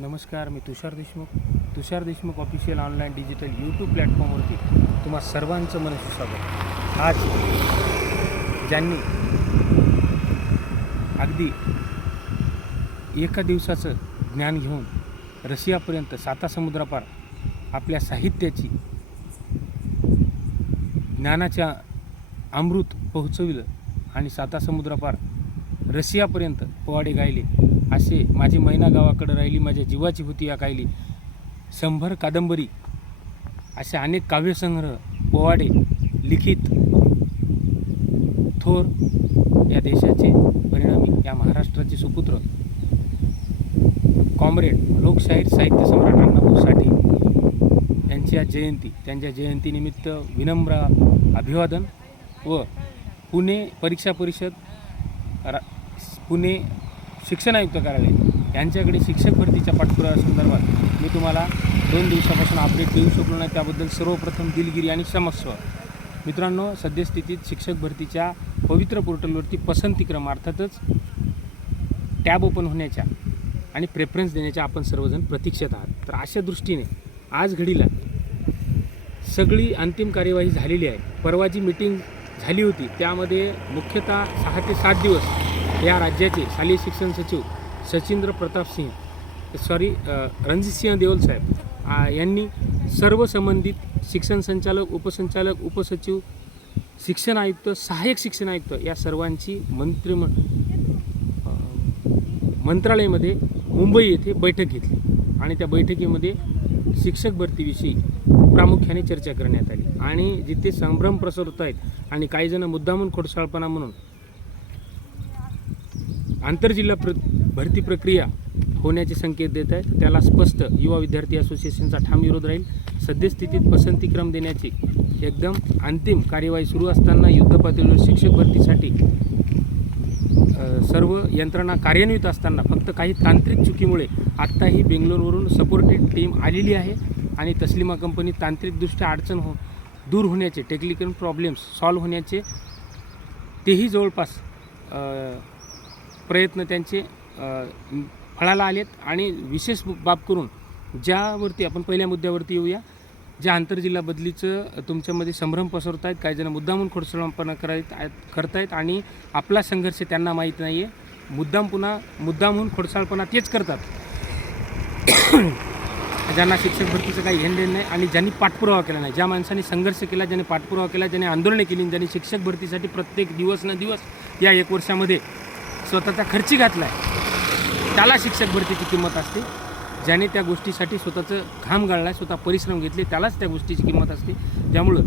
नमस्कार, मी Tushar Deshmukh official online digital YouTube प्लॅटफॉर्मवरती तुम्हा सर्वांचं मनस्वी स्वागत. आज ज्यांनी अगदी एका दिवसाचं ज्ञान घेऊन रशियापर्यंत सातासमुद्रापार आपल्या साहित्याची ज्ञानाच्या अमृत पोहोचविलं आणि सातासमुद्रापार रशियापर्यंत पोवाडे गायले, असे माझी मैना गावाकडं राहिली, माझ्या जीवाची होती या कायली, 100 कादंबरी, असे अनेक काव्यसंग्रह, पोवाडे लिखित थोर या देशाचे परिणामी या महाराष्ट्राचे सुपुत्र कॉम्रेड लोकशाहीर साहित्य सम्राट अण्णाभाऊ साठे यांची आज जयंती. त्यांच्या जयंतीनिमित्त विनम्र अभिवादन व पुणे परीक्षा परिषद, पुणे शिक्षण आयुक्त कार्यालय यांच्याकडे शिक्षक भरतीच्या पाठपुराव्यासंदर्भात मी तुम्हाला 2 दिवसापासून अपडेट देऊ शकलो नाही, त्याबद्दल सर्वप्रथम दिलगिरी आणि क्षमस्व. मित्रांनो, सद्यस्थितीत शिक्षक भरतीच्या पवित्र पोर्टलवरती पसंतीक्रम अर्थातच टॅब ओपन होण्याच्या आणि प्रेफरन्स देण्याच्या आपण सर्वजण प्रतीक्षेत आहात. तर अशा दृष्टीने आज घडीला सगळी अंतिम कार्यवाही झालेली आहे. परवा जी मीटिंग झाली होती त्यामध्ये मुख्यतः 6 ते 7 दिवस या राज्याचे शालेय शिक्षण सचिव रणजितसिंह देओल साहेब यांनी सर्व संबंधित शिक्षण संचालक, उपसंचालक, उपसचिव, शिक्षण आयुक्त, सहाय्यक शिक्षण आयुक्त या सर्वांची मंत्रालयामध्ये मुंबई येथे बैठक घेतली आणि त्या बैठकीमध्ये शिक्षक भरतीविषयी प्रामुख्याने चर्चा करण्यात आली. आणि जिथे संभ्रम पसरत आहेत आणि काही जण मुद्दामून खोडसाळपणा म्हणून आंतरजिल्हा भरती प्रक्रिया होण्याचे संकेत देत आहेत, त्याला स्पष्ट युवा विद्यार्थी असोसिएशनचा ठाम विरोध राहील. सद्यस्थितीत पसंतीक्रम देण्याची एकदम अंतिम कार्यवाही सुरू असताना युद्धपातळीवर शिक्षक भरतीसाठी सर्व यंत्रणा कार्यान्वित असताना फक्त काही तांत्रिक चुकीमुळे आत्ताही बेंगलोरवरून सपोर्टेड टीम आलेली आहे आणि तस्लिमा कंपनी तांत्रिकदृष्ट्या अडचण दूर होण्याचे, टेक्निकल प्रॉब्लेम्स सॉल्व्ह होण्याचे तेही जवळपास प्रयत्न त्यांचे फळाला आलेत. आणि विशेष बाब करून ज्यावरती आपण पहिल्या मुद्द्यावरती येऊया, ज्या आंतरजिल्हा बदलीचं तुमच्यामध्ये संभ्रम पसरत आहेत, काही जण मुद्दामून खोडसाळपणा करतायत आणि आपला संघर्ष त्यांना माहीत नाही आहे. मुद्दामून खोडसाळपणा तेच करतात ज्यांना शिक्षक भरतीचं काही घेणदेण नाही आणि ज्यांनी पाठपुरावा केला नाही. ज्या माणसांनी संघर्ष केला, ज्यांनी पाठपुरावा केला, ज्यांनी आंदोलने केली, ज्यांनी शिक्षक भरतीसाठी प्रत्येक दिवस न दिवस या 1 वर्षामध्ये स्वतःचा खर्ची घातला आहे, त्याला शिक्षक भरतीची किंमत असते. ज्याने त्या गोष्टीसाठी स्वतःचं घाम गाळला आहे, स्वतः परिश्रम घेतले, त्यालाच त्या गोष्टीची किंमत असते. त्यामुळं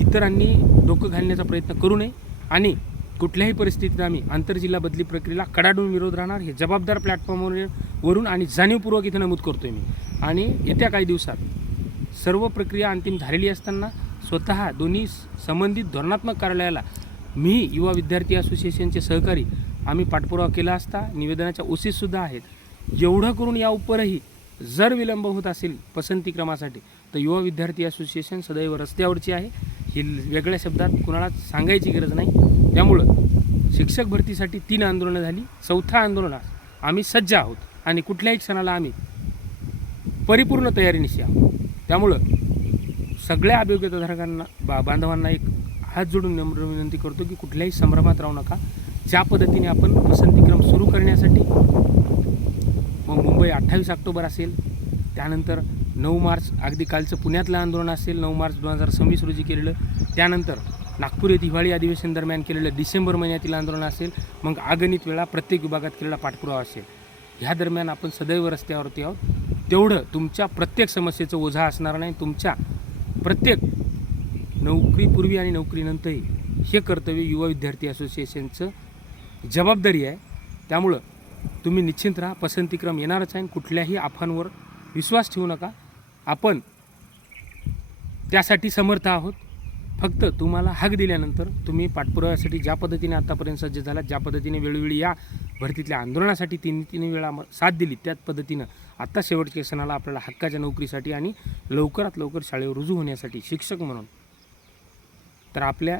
इतरांनी डोकं घालण्याचा प्रयत्न करू नये आणि कुठल्याही परिस्थितीत आम्ही आंतरजिल्हा बदली प्रक्रियेला कडाडून विरोध राहणार, हे जबाबदार प्लॅटफॉर्मवरून आणि जाणीवपूर्वक इथं नमूद करतो मी. आणि येत्या काही दिवसात सर्व प्रक्रिया अंतिम झालेली असताना स्वतः दोन्ही संबंधित धोरणात्मक कार्यालयाला मी युवा विद्यार्थी असोसिएशनचे सहकारी आम्ही पाठपुरावा केला असता निवेदनाच्या ओसीसुद्धा आहेत. एवढं करून या उपरही जर विलंब होत असेल पसंतीक्रमासाठी तर युवा विद्यार्थी असोसिएशन सदैव रस्त्यावरची आहे, ही वेगळ्या शब्दात कुणाला सांगायची गरज नाही. त्यामुळं शिक्षक भरतीसाठी 3 आंदोलनं झाली, 4थं आंदोलनात आम्ही सज्ज आहोत आणि कुठल्याही क्षणाला आम्ही परिपूर्ण तयारीनिशी आहोत. त्यामुळं सगळ्या अभियोग्यताधारकांना बांधवांना एक हात जोडून नम्र विनंती करतो की कुठल्याही संभ्रमात राहू नका. ज्या पद्धतीने आपण पसंतीक्रम सुरू करण्यासाठी मग मुंबई 28 ऑक्टोबर असेल, त्यानंतर 9 मार्च अगदी कालचं पुण्यातलं आंदोलन असेल 9 मार्च 2026 रोजी केलेलं, त्यानंतर नागपूर येथे हिवाळी अधिवेशन दरम्यान केलेलं डिसेंबर महिन्यातील आंदोलन असेल, मग अगणित वेळा प्रत्येक विभागात केलेला पाठपुरावा असेल, ह्या दरम्यान आपण सदैव रस्त्यावरती आहोत. तेवढं तुमच्या प्रत्येक समस्येचं ओझा असणार नाही. तुमच्या प्रत्येक नोकरीपूर्वी आणि नोकरीनंतरही हे कर्तव्य युवा विद्यार्थी असोसिएशनचं जबाबदारी आहे. त्यामुळं तुम्ही निश्चिंत राहा, पसंतीक्रम येणारच आहे. कुठल्याही अफवांवर विश्वास ठेवू नका, आपण त्यासाठी समर्थ आहोत. फक्त तुम्हाला हाक दिल्यानंतर तुम्ही पाठपुराव्यासाठी ज्या पद्धतीने आत्तापर्यंत सज्ज झाला, ज्या पद्धतीने वेळोवेळी या भरतीतल्या आंदोलनासाठी 3 वेळा साथ दिली, त्याच पद्धतीनं आत्ता शेवटच्या क्षणाला आपल्याला हक्काच्या नोकरीसाठी आणि लवकरात लवकर शाळेवर रुजू होण्यासाठी शिक्षक म्हणून तर आपल्या